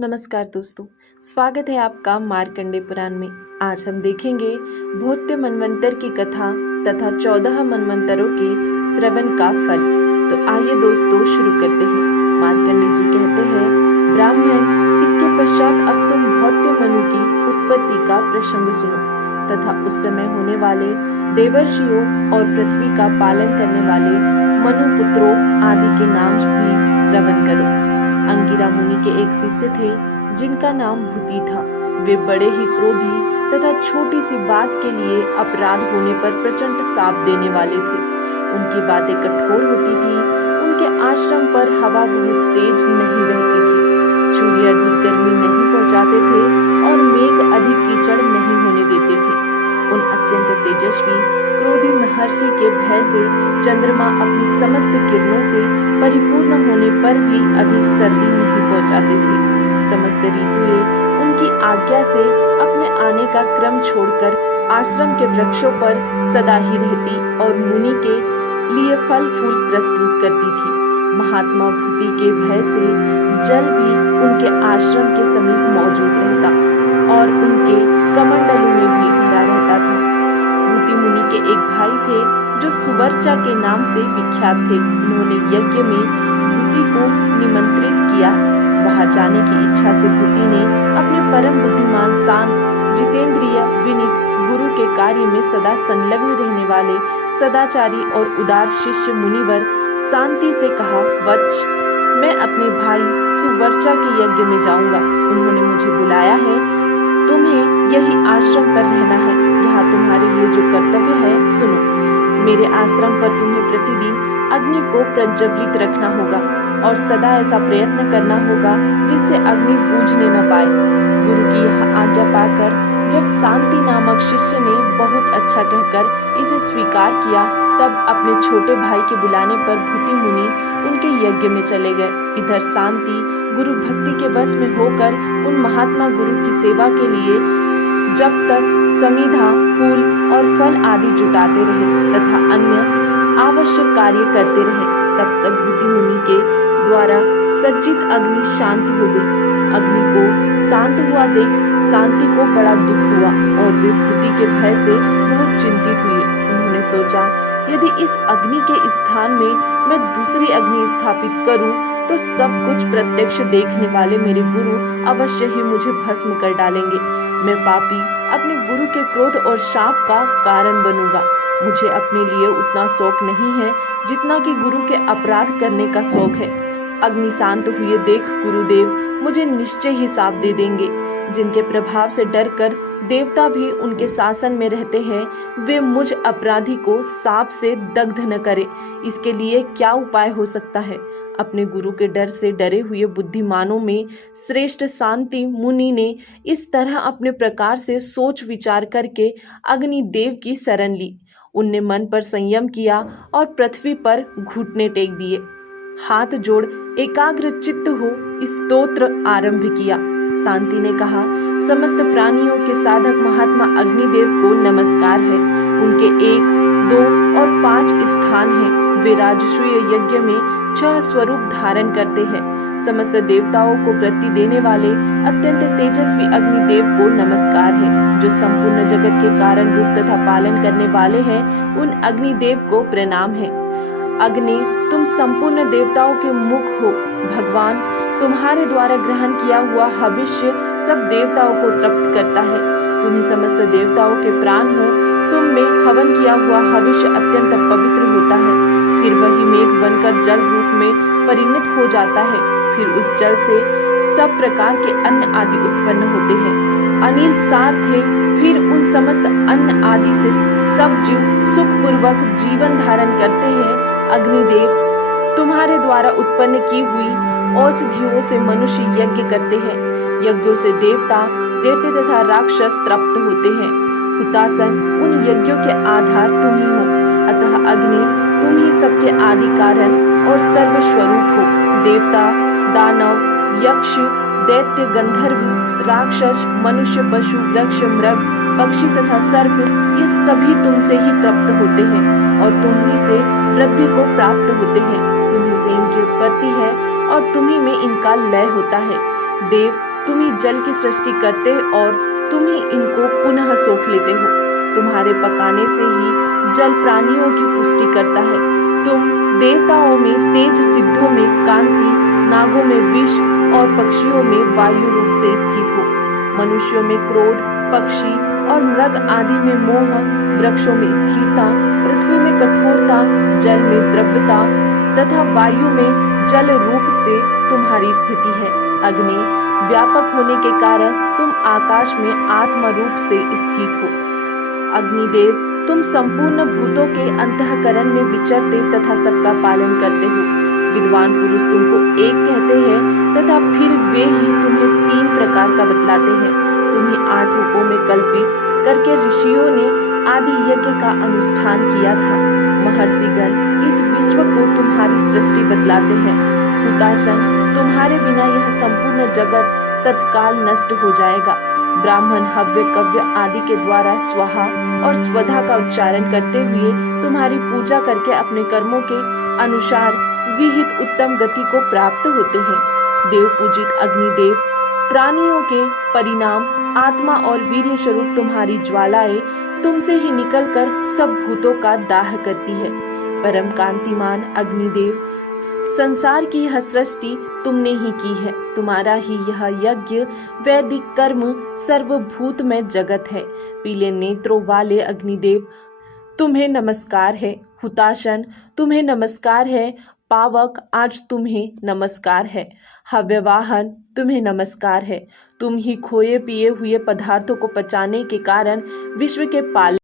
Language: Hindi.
नमस्कार दोस्तों, स्वागत है आपका मार्कंडे पुराण में। आज हम देखेंगे भौत्य मनवंतर की कथा तथा 14 मनवंतरों के श्रवण का फल। तो आइए दोस्तों शुरू करते हैं। मार्कंडे जी कहते हैं, ब्राह्मण, इसके पश्चात अब तुम भौत्य मनु की उत्पत्ति का प्रसंग सुनो तथा उस समय होने वाले देवर्षियों और पृथ्वी का पालन करने वाले मनुपुत्रों आदि के नाम भी श्रवण करो। अंगिरा मुनि के एक शिष्य थे जिनका नाम भूति था। वे बड़े ही क्रोधी तथा छोटी सी बात के लिए अपराध होने पर प्रचंड शाप देने वाले थे। उनकी बातें कठोर होती थी। उनके आश्रम पर हवा बहुत तेज नहीं बहती थी, सूर्य अधिक गर्मी नहीं पहुंचाते थे और मेघ अधिक कीचड़ नहीं होने देते थे। उन अत्यंत तेजस्वी क्रोधी महर्षि के भय से चंद्रमा अपनी समस्त किरणों से परिपूर्ण होने पर भी अधिक सर्दी नहीं पहुंचाते थे। समस्त ऋतुएं उनकी आज्ञा से अपने आने का क्रम छोड़कर आश्रम के वृक्षों पर सदा ही रहती और मुनि के लिए फल फूल प्रस्तुत करती थी। महात्मा भूति के भय से जल भी उनके आश्रम के समीप मौजूद रहता और उनके कमंडलों में भी भरा रहता था। भूति मुनि के एक भाई थे जो सुवर्चा के नाम से विख्यात थे। उन्होंने यज्ञ में भूति को निमंत्रित किया। वहां जाने की इच्छा से भूति ने अपने परम बुद्धिमान, शांत, जितेंद्रिय, विनीत, गुरु के कार्य में सदा संलग्न रहने वाले सदाचारी और उदार शिष्य मुनिवर शांति से कहा, वत्स, मैं अपने भाई सुवर्चा के यज्ञ में जाऊंगा। उन्होंने मुझे बुलाया है। तुम्हें यही आश्रम पर रहना है। यहाँ तुम्हारे लिए जो कर्तव्य है सुनो। मेरे आश्रम पर तुम्हें प्रतिदिन अग्नि को प्रज्वलित रखना होगा और सदा ऐसा प्रयत्न करना होगा जिससे अग्नि बूझने न पाए। गुरु की यह आज्ञा पाकर जब शांति नामक शिष्य ने बहुत अच्छा कहकर इसे स्वीकार किया, तब अपने छोटे भाई के बुलाने पर भूति मुनि उनके यज्ञ में चले गए। इधर शांति गुरु भक्ति के वश में होकर उन महात्मा गुरु की सेवा के लिए जब तक समिधा, फूल और फल आदि जुटाते रहे तथा अन्य आवश्यक कार्य करते रहे, तब तक भूति मुनि के द्वारा सज्जित अग्नि शांत हो गई। अग्नि को शांत हुआ देख शांति को बड़ा दुख हुआ और वे भूति के भय से बहुत चिंतित हुए। उन्होंने सोचा, यदि इस अग्नि के स्थान में मैं दूसरी अग्नि स्थापित करूं तो सब कुछ प्रत्यक्ष देखने वाले मेरे गुरु अवश्य ही मुझे भस्म कर डालेंगे। मैं पापी अपने गुरु के क्रोध और शाप का कारण बनूंगा। मुझे अपने लिए उतना शौक नहीं है जितना कि गुरु के अपराध करने का शौक है। अग्नि शांत हुए देख गुरुदेव मुझे निश्चय ही शाप दे देंगे। जिनके प्रभाव से डरकर देवता भी उनके शासन में रहते हैं, वे मुझ अपराधी को शाप से दग्ध न करे। इसके लिए क्या उपाय हो सकता है? अपने गुरु के डर से डरे हुए बुद्धिमानों में श्रेष्ठ शांति मुनि ने इस तरह अपने प्रकार से सोच विचार करके अग्निदेव की शरण ली। उनने मन पर संयम किया और पृथ्वी पर घुटने टेक दिए। हाथ जोड़ एकाग्र चित्त हो स्तोत्र आरंभ किया। शांति ने कहा, समस्त प्राणियों के साधक महात्मा अग्निदेव को नमस्कार है। उनके 1, 2 और 5 स्थान हैं। वे राजसूय यज्ञ में 6 स्वरूप धारण करते हैं। समस्त देवताओं को वृत्ति देने वाले अत्यंत तेजस्वी अग्निदेव को नमस्कार है। जो संपूर्ण जगत के कारण रूप तथा पालन करने वाले हैं, उन अग्निदेव को प्रणाम है। अग्नि, तुम संपूर्ण देवताओं के मुख हो। भगवान, तुम्हारे द्वारा ग्रहण किया हुआ हविष्य सब देवताओं को तृप्त करता है। तुम ही समस्त देवताओं के प्राण हो। तुम में हवन किया हुआ हविष्य अत्यंत पवित्र होता है। फिर वही मेघ बनकर जल रूप में परिणत हो जाता है। फिर उस जल से सब प्रकार के अन्न आदि उत्पन्न होते हैं। अनिल सार थे। फिर उन समस्त अन्न आदि से सब जीव सुखपूर्वक जीवन धारण करते हैं। अग्निदेव, तुम्हारे द्वारा उत्पन्न की हुई औषधियों से मनुष्य यज्ञ करते हैं। यज्ञों से देवता, दैत्य तथा राक्षस तृप्त होते हैं। हुतासन, उन यज्ञों के आधार तुम ही हो। अतः अग्नि, तुम ही सबके आदि कारण और सर्वस्वरूप हो। देवता, दानव, यक्ष, दैत्य, गंधर्व, राक्षस, मनुष्य, पशु, वृक्ष, मृग, पक्षी तथा सर्प, ये सभी तुमसे ही तृप्त होते हैं और तुम ही से वृद्धि को प्राप्त होते हैं। तुम ही से इनकी उत्पत्ति है और तुम ही में इनका लय होता है। देव, तुम ही जल की सृष्टि करते और तुम ही इनको पुनः सोख लेते हो। तुम्हारे पकाने से ही जल प्राणियों की पुष्टि करता है। तुम देवताओं में तेज, सिद्धों में कांति, नागों में विष और पक्षियों में वायु रूप से स्थित हो। मनुष्यों में क्रोध, पक्षी और मृग आदि में मोह, वृक्षों में स्थिरता, पृथ्वी में कठोरता, जल में द्रव्यता तथा वायु में जल रूप से तुम्हारी स्थिति है। अग्नि व्यापक होने के कारण तुम आकाश में आत्मा रूप से स्थित हो। अग्निदेव, तुम संपूर्ण भूतों के अंतःकरण में विचरते तथा सबका पालन करते हो। विद्वान पुरुष तुमको एक कहते हैं तथा फिर वे ही तुम्हें 3 प्रकार का बतलाते हैं। तुम्हें 8 रूपों में कल्पित करके ऋषियों ने आदि यज्ञ का अनुष्ठान किया था। महर्षिगण इस विश्व को तुम्हारी सृष्टि बतलाते हैं। हुताशन, तुम्हारे बिना यह संपूर्ण जगत तत्काल नष्ट हो जाएगा। ब्राह्मण हव्य, कव्य आदि के द्वारा स्वाहा और स्वधा का उच्चारण करते हुए तुम्हारी पूजा करके अपने कर्मों के अनुसार विहित उत्तम गति को प्राप्त होते हैं। देव पूजित अग्निदेव, प्राणियों के परिणाम, आत्मा और वीर्य स्वरूप तुम्हारी ज्वालाएं तुमसे ही निकलकर सब भूतों का दाह करती है। परम कांतिमान अग्निदेव, संसार की यह सृष्टि तुमने ही की है। तुम्हारा ही यह यज्ञ, वैदिक कर्म सर्वभूत में जगत है। पीले नेत्रों वाले अग्निदेव, तुम्हें नमस्कार है। हुताशन, तुम्हें नमस्कार है। पावक, आज तुम्हें नमस्कार है। हव्यवाहन, तुम्हें नमस्कार है। तुम ही खोए पिए हुए पदार्थों को पचाने के कारण विश्व के पालन